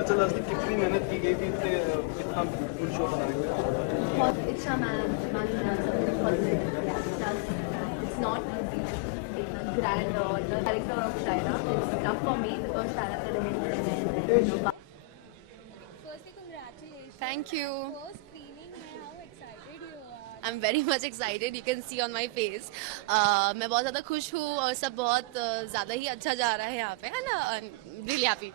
अच्छा लास्ट कितनी मेहनत की गई थी इतने इतना ब्यूटीफुल शो बनाने के लिए? बहुत अच्छा It's not easy. Grand the character of Shaira is tough for me because Shaira and Firstly, congratulations. Thank you. First screening है, how excited you are. I'm very much excited. You can see on my face. मैं बहुत ज़्यादा खुश हूँ और सब बहुत ज़्यादा ही अच्छा जा रहा है यहाँ पे, है ना? I'm really happy.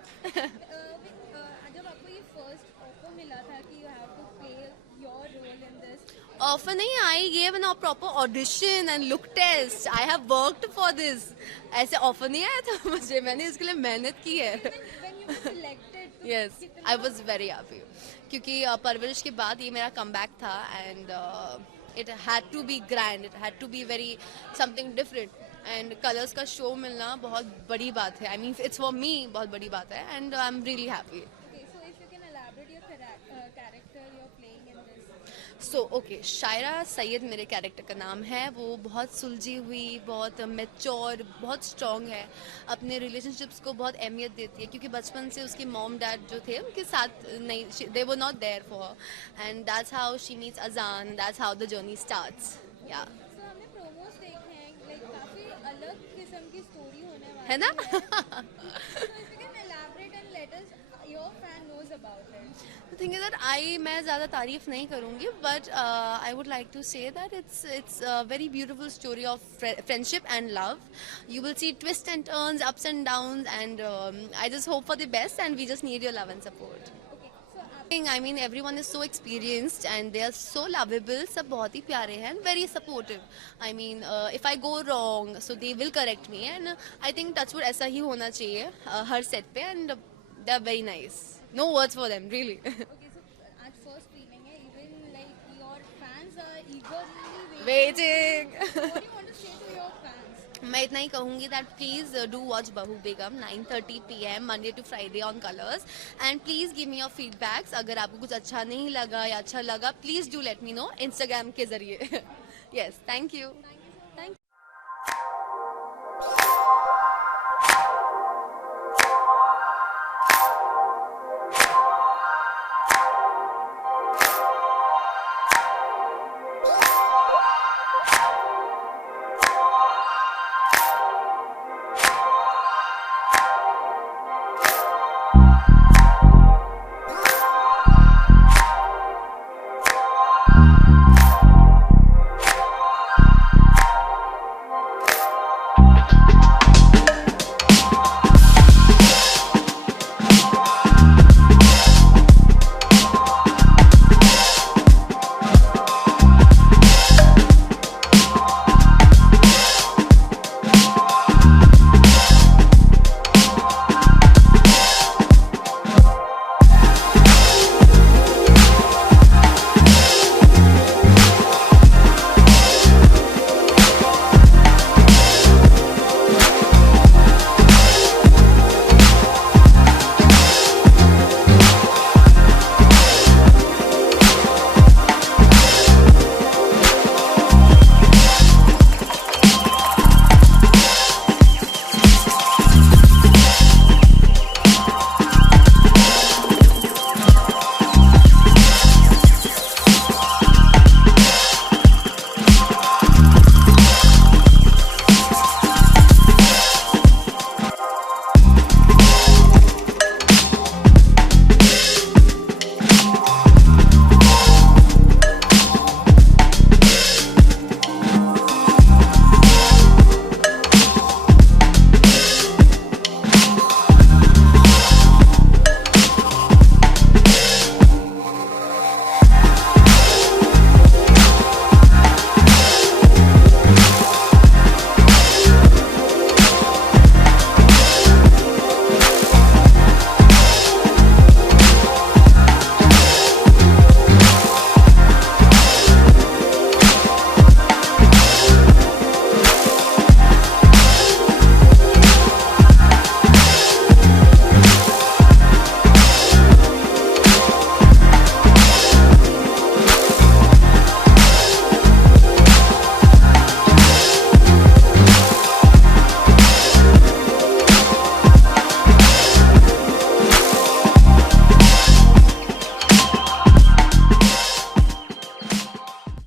जब आपको ये first offer मिला था कि you have to play your role in this, Offer नहीं, I gave a proper audition and look test. I have worked for this. ऐसे offer नहीं आया था मुझे, मैंने इसके लिए मेहनत की है. when you were selected, तो Yes, कितना I was very happy. क्योंकि परवरिश के बाद ये मेरा comeback था and it had to be grand. It had to be very something different. And colors का show मिलना बहुत बड़ी बात है. I mean, it's for me बहुत बड़ी बात है and I'm really happy. Okay, so if you can elaborate your character you're playing in this. So okay, Shaira Syed मेरे कैरेक्टर का नाम है. वो बहुत सुलझी हुई, बहुत मैच्योर, बहुत स्ट्रॉन्ग है, अपने रिलेशनशिप्स को बहुत अहमियत देती है क्योंकि बचपन से उसके मॉम डैड जो थे उनके साथ नहीं, they were not there for and that's how she meets Azaan, that's how the journey starts. Yeah So हमने promos देखे हैं, like काफी अलग किस्म की story होने वाली है ना? So if you can elaborate and let us, your fan knows about it. The thing is that मैं ज़्यादा तारीफ नहीं करूँगी but I would like to say that it's a very beautiful story of friendship and love. You will see twists and turns, ups and downs and I just hope for the best and we just need your love and support. Okay, so आप I mean everyone is so experienced and they are so lovable. सब बहुत ही प्यारे हैं and very supportive. I mean if I go wrong so they will correct me and I think touchwood ऐसा ही होना चाहिए हर set पे and they are very nice. No words for them really. okay, so आज first screening है, even like your fans are eagerly waiting. Waiting. What do you want to say to your fans? मैं इतना ही कहूँगी that please do watch Bahu Begum 9:30 PM Monday to Friday on Colors and please give me your feedbacks. अगर आपको कुछ अच्छा नहीं लगा या अच्छा लगा please do let me know Instagram के जरिए. Yes, thank you. Thank you.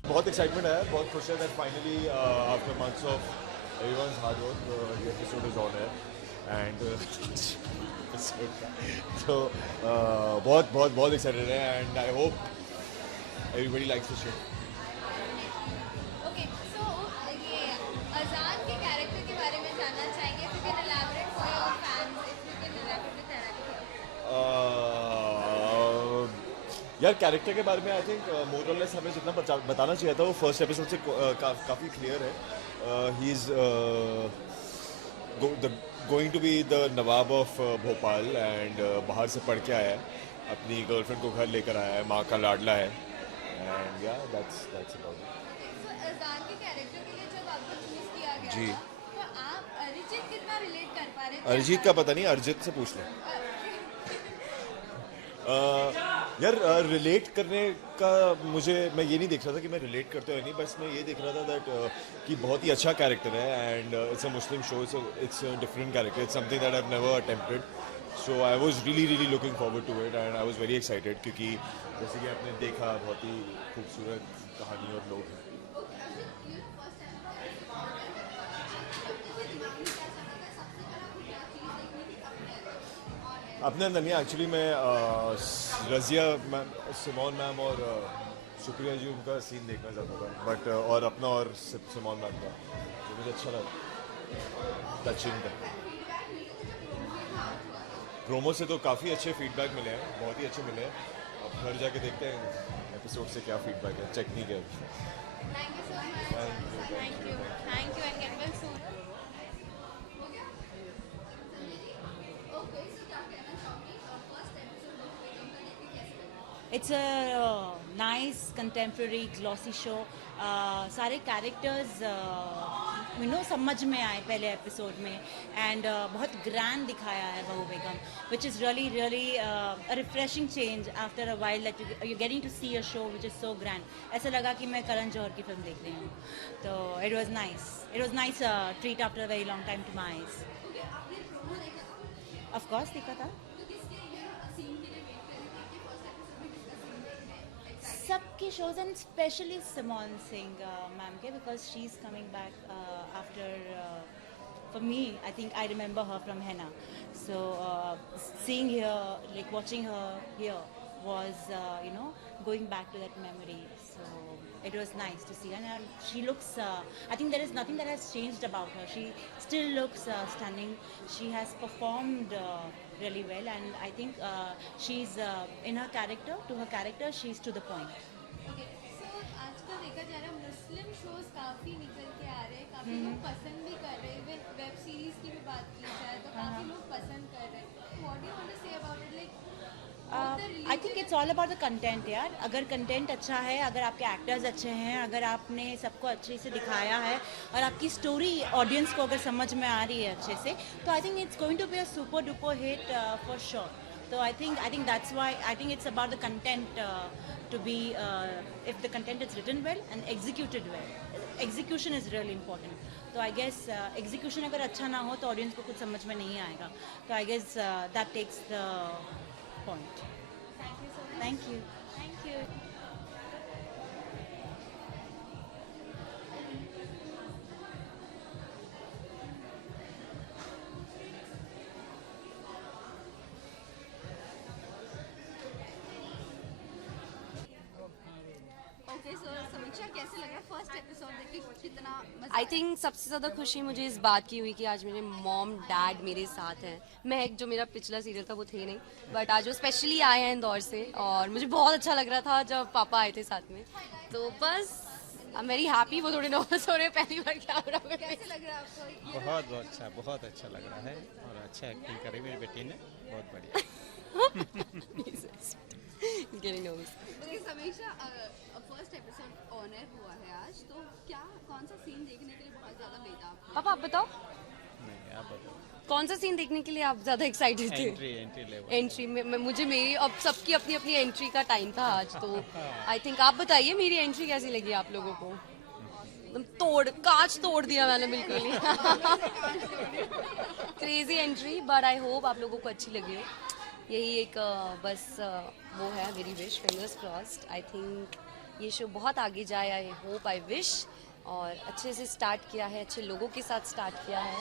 बहुत एक्साइटमेंट है, बहुत खुश है that finally after months of everyone's hard work the episode is on air and तो बहुत बहुत बहुत एक्साइटेड है and I hope everybody likes the show. Okay so ये अजान के कैरेक्टर के बारे में जानना चाहेंगे. If you can elaborate for your fans, if you can elaborate with यार कैरेक्टर के बारे में आई थिंक मोर और लेस हमें जितना बताना चाहिए था वो फर्स्ट एपिसोड से काफ़ी क्लियर है. He is going to be the Nawab of Bhopal and बाहर से पढ़ के आया है, अपनी गर्लफ्रेंड को घर लेकर आया है, माँ का लाडला है एंड या दैट्स अबाउट इट. सो अजान के कैरेक्टर के लिए जब आपको चूज किया गया जी. था, तो आप अरिजीत कितना रिलेट कर पा रहे थे? अरिजीत का पता नहीं, अरिजीत से पूछ लें. यार रिलेट करने का मैं ये नहीं देख रहा था कि मैं रिलेट करते हो नहीं, बस मैं ये देख रहा था दैट कि बहुत ही अच्छा कैरेक्टर है and it's a Muslim show, it's a different character, it's something that I have never attempted. So I was really looking forward to it and I was very excited क्योंकि जैसे कि आपने देखा बहुत ही खूबसूरत कहानी और लोग हैं. अपने अंदर नहीं, एक्चुअली मैं रज़िया मैम, सिमोन मैम और शुक्रिया जी उनका सीन देखना चाहता था बट और अपना और सिमोन मैम का जो मुझे अच्छा लगा, टचिंग था. प्रोमो से तो काफ़ी अच्छे फीडबैक मिले हैं, बहुत ही अच्छे मिले हैं. अब घर जाके देखते हैं एपिसोड से क्या फीडबैक है, चेक नहीं किया. Thank you so much. Thank you and get well soon. It's a nice contemporary glossy show. सारे कैरेक्टर्स समझ में आए पहले एपिसोड में एंड बहुत ग्रैंड दिखाया है Bahu Begum, which is really a refreshing change after a while that you getting to see a show which is so grand. ऐसा लगा कि मैं करण जौहर की फिल्म देख रही हूँ. तो it was nice treat after a very long time to my eyes. Of course देखा था. सबके shows and specially Simone Singh ma'am के, because she is coming back after for me, I think I remember her from Henna. So seeing her, like watching her here was, going back to that memory. So it was nice to see her. And she looks, I think there is nothing that has changed about her. She still looks stunning. She has performed really well. And I think she's, in her character, she's to the point. Okay so आजकल देखा जा रहा है मुस्लिम shows काफ़ी निकल के आ रहे हैं, काफ़ी लोग पसंद भी कर रहे हैं. इवन वेब सीरीज की भी बात की जाए तो काफ़ी लोग पसंद कर रहे हैं. What do you want to say about it? Like I think it's all about the content यार. अगर कंटेंट अच्छा है, अगर आपके एक्टर्स अच्छे हैं, अगर आपने सबको अच्छे से दिखाया है और आपकी स्टोरी ऑडियंस को अगर समझ में आ रही है अच्छे से, तो I think it's going to be a super duper hit for sure. So I think that's why I think it's about the content to be if the content is written well and executed well. Execution is really important. So I guess execution अगर अच्छा ना हो तो audience को कुछ समझ में नहीं आएगा. So I guess that takes the point. Thank you so much. Thank you. Thank you. Okay so समीक्षा कैसे लगा फर्स्ट एपिसोड देख के? कितना मजा आई थिंक सबसे ज़्यादा खुशी मुझे इस बात की हुई कि आज मेरे मॉम डैड मेरे साथ हैं. महक जो मेरा पिछला सीरियल था वो थे नहीं, बट आज वो स्पेशली आए हैं इंदौर से और मुझे बहुत अच्छा लग रहा था जब पापा आए थे साथ में. तो बस आई एम वेरी हैप्पी. वो थोड़े नर्वस हो रहे हैं, पहली बार क्या हो रहा है. कैसे लग रहा है आपको? बहुत अच्छा लग रहा है और अच्छा एक्टिंग करी मेरी बेटी ने, बहुत बढ़िया. Getting nervous. ओके समीक्षा फर्स्ट एपिसोड ऑन एयर हुआ है आज, तो कौन सा सीन देखने के लिए बहुत ज्यादा बेताब? पापा आप बताओ नहीं, आप बताओ. कौन सा सीन देखने के लिए आप ज़्यादा एक्साइटेड थे? Entry level. एंट्री में मुझे मेरी अब सबकी अपनी अपनी एंट्री का टाइम था आज, तो आई थिंक आप बताइए मेरी एंट्री कैसी लगी आप लोगों को? एकदम कांच तोड़ दिया मैंने बिल्कुल ही. Crazy entry, but I hope आप लोगों को अच्छी लगी हो. यही एक बस वो है मेरी wish, fingers crossed. I think ये शो बहुत आगे जाए, आई होप, आई विश। और अच्छे से स्टार्ट किया है, अच्छे लोगों के साथ स्टार्ट किया है,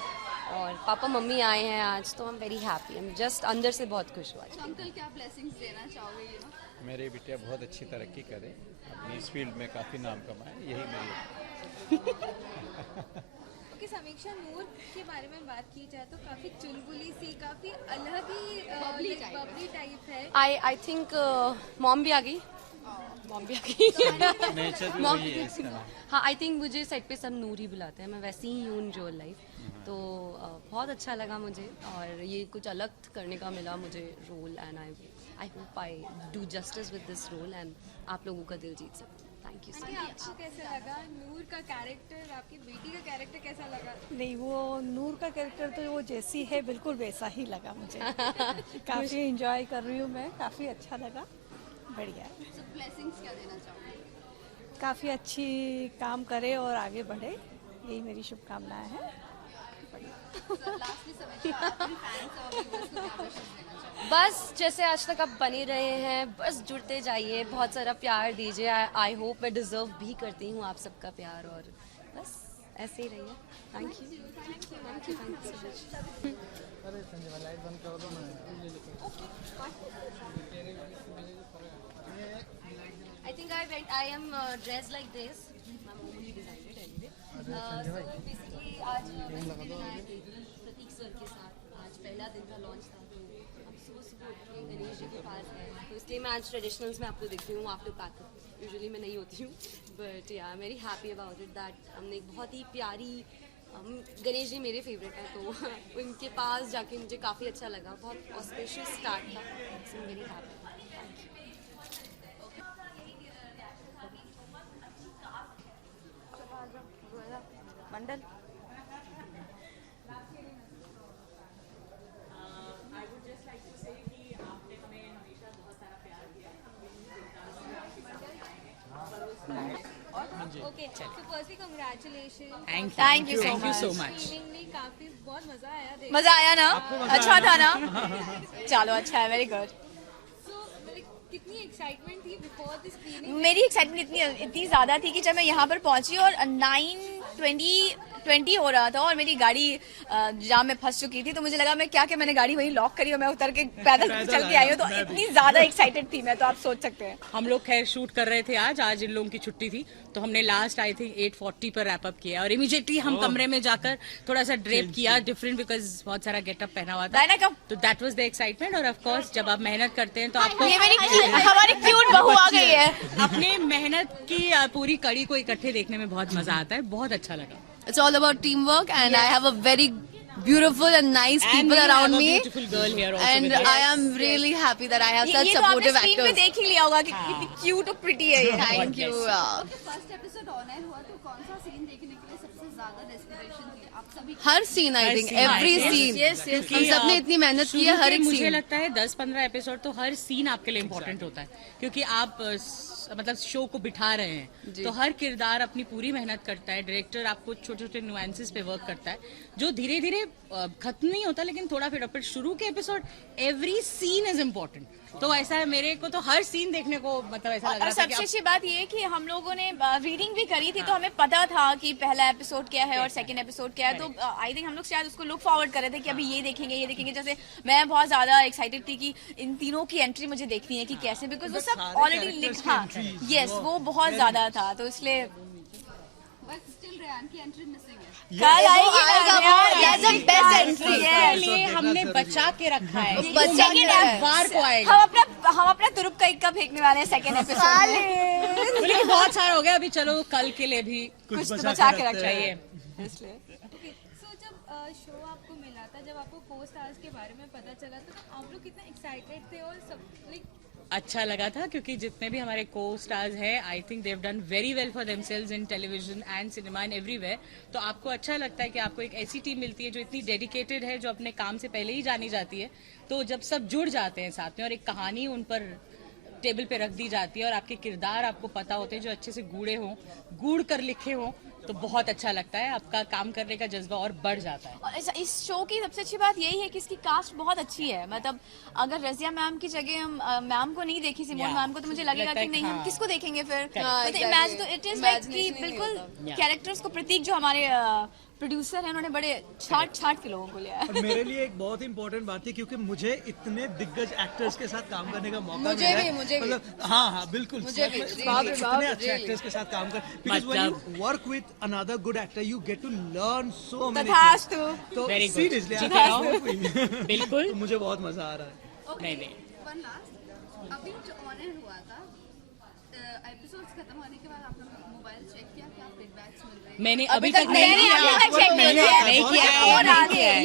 और पापा मम्मी आए हैं आज, तो I am very happy. I am just अंदर से बहुत खुश हुआ। अंकल क्या ब्लेसिंग्स देना चाहोगे ये ना? मेरे बिटिया बहुत अच्छी तरक्की करे, अपनी इस फील्ड में काफ़ी नाम कमाए, यही मेरी ओके, समीक्षा, नूर के बारे में बात की जाए तो काफ़ी चुलबुली सी, काफ़ी अलग ही बबली टाइप है। आई थिंक मॉम भी आ गई, मॉम भी आ गई। नेचर भी Mom- वही है इसका नाम। हाँ, आई थिंक मुझे सेट पे सब नूर ही बुलाते हैं, मैं वैसी ही हूँ इन रियल लाइफ। तो बहुत अच्छा लगा मुझे, और ये कुछ अलग करने का मिला मुझे role, and I hope I do justice with this role and आप लोगों का दिल जीत सकूं। Thank you so much. आपको कैसा लगा नूर का कैरेक्टर, आपकी बेटी का कैरेक्टर कैसा लगा? नहीं, वो नूर का कैरेक्टर तो वो जैसी है बिल्कुल वैसा ही लगा मुझे। काफ़ी एंजॉय कर रही हूँ मैं, काफ़ी अच्छा लगा, बढ़िया। So blessings क्या देना चाहोगे? काफ़ी अच्छी काम करे और आगे बढ़े, यही मेरी शुभकामनाएं हैं। लास्टली समीक्षा, अपने फैंस और व्यूअर्स को क्या विशेष देना चाहोगे? बस जैसे आज तक आप बने रहे हैं, बस जुड़ते जाइए, बहुत सारा प्यार दीजिए। आई होप मैं डिजर्व भी करती हूँ आप सबका प्यार, और बस ऐसे ही रहिए। Thank you, thank you, thank you, thank you so much. I think I am dressed like this. I'm only designed it anyway. So basically आज मैं बनाया थी प्रतीक सर के साथ। आज पहला दिन का लॉन्च था, तो अब सुबह सुबह उठ के गणेश जी के पास है, तो इसलिए मैं आज ट्रेडिशनल्स में आपको दिख रही हूँ आफ्टर पैकअप। यूजुअली मैं नहीं होती हूँ, बट या very happy about it that हमने एक बहुत ही प्यारी गणेश जी मेरे फेवरेट हैं, तो उनके पास जाके मुझे काफ़ी अच्छा लगा। बहुत ऑस्पिशियस स्टार्ट था, सो वेरी हैप्पी। मंडल ओके, तो firstly congratulation, Thank you so much. Screening में काफ़ी बहुत मज़ा आया देखने। मजा आया ना? अच्छा था ना? चलो अच्छा है, वेरी गुड। So, मतलब कितनी एक्साइटमेंट थी बिफोर द स्क्रीनिंग? मेरी एक्साइटमेंट इतनी ज़्यादा थी कि जब मैं यहाँ पर पहुँची और 9:20 हो रहा था और मेरी गाड़ी जाम में फंस चुकी थी, तो मुझे लगा मैं मैंने गाड़ी वहीं लॉक करी और मैं उतर के पैदल चल के आई हूँ, तो इतनी ज़्यादा एक्साइटेड थी मैं, तो आप सोच सकते हैं। हम लोग खैर शूट कर रहे थे आज इन लोगों की छुट्टी थी, तो हमने लास्ट आई थिंक 8:40 पर रैप अप किया, और इमीडिएटली हम कमरे में जाकर थोड़ा सा ड्रेप किया डिफरेंट, बिकॉज बहुत सारा गेटअप पहना हुआ था, तो दैट वाज द एक्साइटमेंट। और ऑफ कोर्स जब आप मेहनत करते हैं तो आपको ये मेरी हमारी क्यूट बहू आ गई है। अपने मेहनत की पूरी कड़ी को इकट्ठे देखने में बहुत मजा आता है, बहुत अच्छा लगा। It's all about teamwork, and I have a very beautiful and nice people around me, Beautiful girl here also and with us. I am really happy that I have such ये तो आपने supportive स्क्रीन पे actors. देख ही लिया होगा कि कितनी cute और प्रिटी है ये। Thank you. First episode on air हुआ, तो कौन सा सीन देखने के लिए सबसे ज्यादा डेस्परेशन थी आप सभी? हर scene, I think, every scene. हम सबने इतनी मेहनत की है हर एक मुझे scene. लगता है 10-15 एपिसोड तो हर सीन आपके लिए इम्पोर्टेंट होता है, क्योंकि आप मतलब शो को बिठा रहे हैं, तो हर किरदार अपनी पूरी मेहनत करता है, डायरेक्टर आपको छोटे छोटे नुआंसेस पे वर्क करता है, जो धीरे धीरे खत्म नहीं होता, लेकिन थोड़ा फिर शुरू के episode every scene is important. तो ऐसा है, मेरे को तो हर सीन देखने को मतलब ऐसा लग और रहा था सबसे कि अच्छी बात ये है कि हम लोगों ने रीडिंग भी करी थी, तो हमें पता था कि पहला एपिसोड क्या है और सेकंड एपिसोड क्या है, तो आई थिंक हम लोग शायद उसको लुक फॉरवर्ड कर रहे थे कि अभी ये देखेंगे। जैसे मैं बहुत ज्यादा एक्साइटेड थी कि इन तीनों की एंट्री मुझे देखनी है कि कैसे, बिकॉज वो सब ऑलरेडी हाँ यस वो बहुत ज्यादा था, तो इसलिए बट स्टिल रेहान की एंट्री मिसिंग है। कल आएगी That's the best entry. इसके लिए हमने बचा के रखा है, बचा के रखा है। बार को आएगा। हम अपना तुरुप का इक्का फेंकने वाले हैं सेकंड एपिसोड में। लेकिन बहुत सारा हो गया, अभी चलो कल के लिए भी कुछ तो बचा के रखना चाहिए। इसलिए ओके, सो जब शो आपको मिला था, जब आपको को स्टार्स के बारे में पता चला, तो आप लोग कितने एक्साइटेड थे और सब लाइक अच्छा लगा था, क्योंकि जितने भी हमारे को स्टार्स हैं, I think they have done very well for themselves in television and cinema and everywhere. तो आपको अच्छा लगता है कि आपको एक ऐसी टीम मिलती है जो इतनी डेडिकेटेड है, जो अपने काम से पहले ही जानी जाती है, तो जब सब जुड़ जाते हैं साथ में और एक कहानी उन पर टेबल पे रख दी जाती है और आपके किरदार आपको पता होते हैं जो अच्छे से गूढ़े हों, गूढ़ कर लिखे हों, तो बहुत अच्छा लगता है, आपका काम करने का जज्बा और बढ़ जाता है। और इस शो की सबसे अच्छी बात यही है कि इसकी कास्ट बहुत अच्छी है। मतलब अगर रजिया मैम की जगह हम मैम को नहीं देखी, सिमोन मैम को, तो मुझे लगेगा कि नहीं हम किसको देखेंगे फिर। तो इमेजिन, इट इज लाइक कि बिल्कुल कैरेक्टर्स को प्रतीक जो हमारे प्रोड्यूसर हैं उन्होंने बड़े छाट के लोगों को लिया है। और मेरे लिए एक बहुत इंपॉर्टेंट बात थी क्योंकि मुझे इतने दिग्गज एक्टर्स के साथ काम करने का मौका मुझे मिला भी, है। मुझे भी। मतलब हाँ बिल्कुल, मुझे भी, इतने अच्छे एक्टर्स के साथ काम कर, because when you work with another good actor you get to learn so many तथास्तु। तो Very good. सीरियसली बिल्कुल। मुझे बहुत मजा आ रहा है। नहीं वन लास्ट, अभी जो ऑन एयर हुआ था, एपिसोड्स खत्म होने के बाद आपने मोबाइल चेक किया, क्या फीडबैक्स मिल रहे हैं? मैंने अभी तक नहीं किया।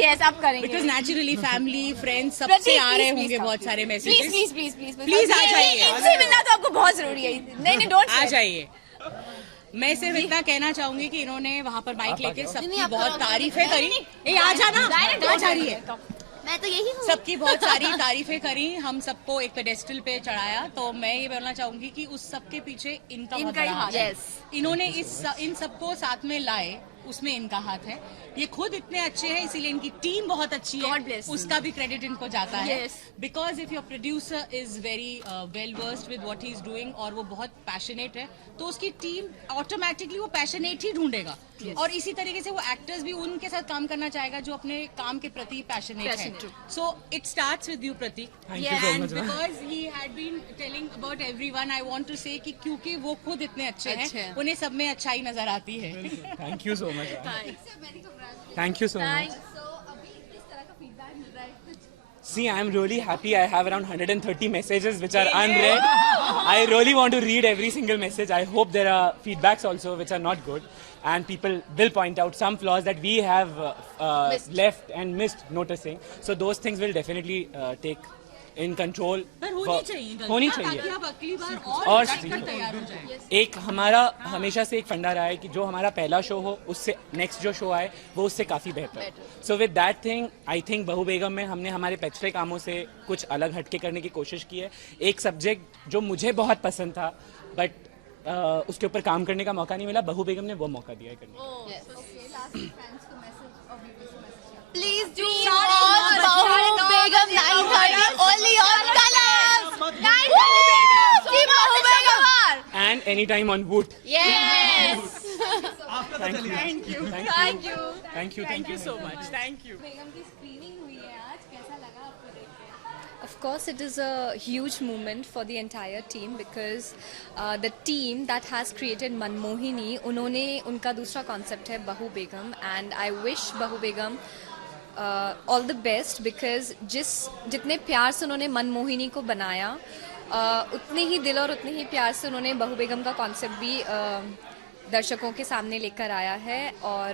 यस, आप करेंगे। बिकॉज नेचुरली फैमिली फ्रेंड्स सबसे प्रतीक, आ रहे please, होंगे please, बहुत सारे please messages. Please please please Please आ जाइए। इनसे मिलना तो आपको बहुत जरूरी है। नहीं डोंट आ जाइए। मैं सिर्फ इतना कहना चाहूंगी कि इन्होंने वहाँ पर माइक लेके सबकी बहुत तारीफें करी। ए आ जाना, कहाँ जा रही है? मैं तो यही हूँ। सबकी बहुत सारी तारीफें करी, हम सबको एक पेडेस्टल पे चढ़ाया। तो मैं ये बोलना चाहूंगी कि उस सब के पीछे इनका बहुत ही बड़ा हाथ हाथ है। है। इन्होंने इन सबको साथ में लाए, उसमें इनका हाथ है। ये खुद इतने अच्छे हैं, इसीलिए इनकी टीम बहुत अच्छी है। God bless. उसका भी क्रेडिट इनको जाता है। Yes. Because if your producer is very well versed with what he is doing और वो बहुत पैशनेट है, तो उसकी टीम ऑटोमेटिकली वो पैशनेट ही ढूंढेगा। और इसी तरीके से वो एक्टर्स भी उनके साथ काम करना चाहेगा जो अपने काम के प्रति पैशनेट है। So it starts with you Prateek, and because he had been telling about everyone, I want to say कि क्योंकि वो खुद इतने अच्छे हैं, उन्हें सब में अच्छाई नजर आती है। Thank you so much. Thank you so much. So, अभी किस तरह का फीडबैक मिल रहा है? See, I'm really happy. I have around 130 messages which are unread. I really want to read every single message. I hope there are feedbacks also which are not good, and people will point out some flaws that we have left and missed noticing. So those things will definitely take in control. पर होनी चाहिए, होनी ताकि चाहिए। आप अगली बार और और डटकर तैयार हो जाए। एक हमारा हमेशा से एक फंडा रहा है कि जो हमारा पहला शो हो उससे नेक्स्ट जो शो आए वो उससे काफ़ी बेहतर। So with that thing I think बहू बेगम में हमने हमारे पिछले कामों से कुछ अलग हटके करने की कोशिश की है। एक सब्जेक्ट जो मुझे बहुत पसंद था बट उसके ऊपर काम करने का मौका नहीं मिला, बहू बेगम ने वो मौका दिया है करने। Please do all Bahu Begum 9:30 only on Colors. 9:30 Keep Bahu Begum. And anytime on Woot. Yes. Thank you. Thank you. Thank you so much. Thank you. बेगम की स्क्रीनिंग हुई है आज, कैसा लगा आपको देख के? Of course, it is a huge moment for the entire team because the team that has created Manmohini, उन्होंने उनका दूसरा concept है बहू बेगम, and I wish बहू बेगम all the best because जितने प्यार से उन्होंने मनमोहिनी को बनाया उतने ही दिल और उतने ही प्यार से उन्होंने बहू बेगम का कॉन्सेप्ट भी दर्शकों के सामने लेकर आया है और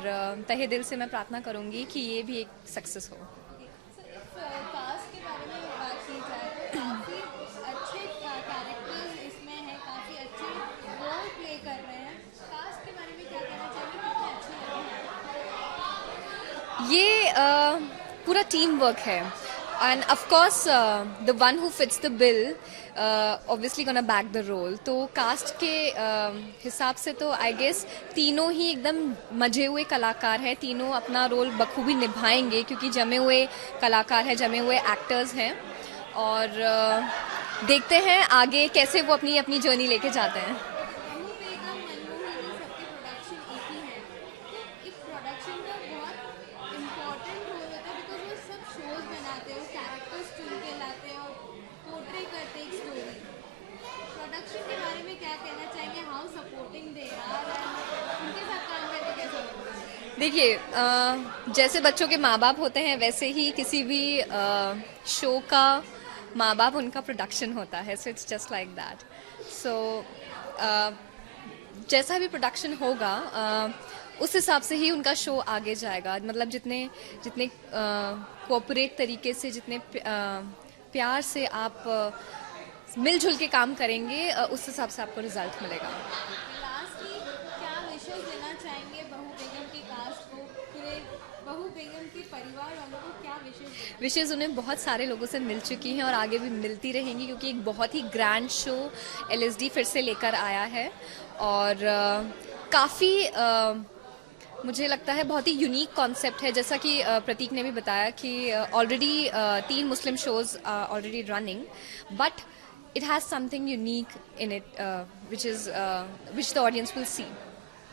तहे दिल से मैं प्रार्थना करूंगी कि ये भी एक सक्सेस हो। कास्ट के बारे में बात की जाए तो काफ़ी अच्छे कैरेक्टर्स इसमें हैं, काफ़ी अच्छे रोल प्ले कर रहे हैं। कास्ट के बारे में क्या कहना चाहेंगे, कितने अच्छे लगे हैं? ये पूरा टीम वर्क है and of course the one who fits the bill obviously gonna bag the role. तो कास्ट के हिसाब से तो आई गेस तीनों ही एकदम मजे हुए कलाकार हैं, तीनों अपना रोल बखूबी निभाएंगे क्योंकि जमे हुए कलाकार हैं, जमे हुए एक्टर्स हैं और देखते हैं आगे कैसे वो अपनी अपनी जर्नी लेके जाते हैं। बहू बेगम, मनमोहिनी सबके प्रोडक्शन एक ही है, तो एक प्रोडक्शन का बहुत इम्पोर्टेंट रोल होता है बिकॉज वो सब शोज बनाते हैं, वो कैरेक्टर्स चुन के लाते हैं और पोर्ट्रे करते हैं एक स्टोरी। प्रोडक्शन के बारे में क्या कहना चाहेंगे, how supporting they are and उनके साथ काम करके कैसा लगता है? देखिए जैसे बच्चों के माँ बाप होते हैं वैसे ही किसी भी शो का माँ बाप उनका प्रोडक्शन होता है, so it's just like that. So जैसा भी प्रोडक्शन होगा उस हिसाब से ही उनका शो आगे जाएगा। मतलब जितने कोऑपरेट तरीके से, जितने प्यार से आप मिलजुल के काम करेंगे उस हिसाब से आपको रिजल्ट मिलेगा। लास्टली क्या विशेष देना चाहेंगे बहू बेगम की कास्ट को, पूरे बहू बेगम के परिवार वालों को क्या विशेष? विशेज़ उन्हें बहुत सारे लोगों से मिल चुकी हैं और आगे भी मिलती रहेंगी, क्योंकि एक बहुत ही ग्रैंड शो LSD फिर से लेकर आया है और काफ़ी मुझे लगता है बहुत ही यूनिक कॉन्सेप्ट है। जैसा कि प्रतीक ने भी बताया कि already 3 Muslim shows already running, but it has something unique in it, which the audience will see.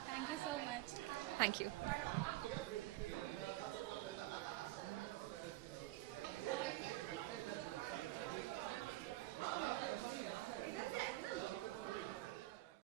Thank you so much. Thank you.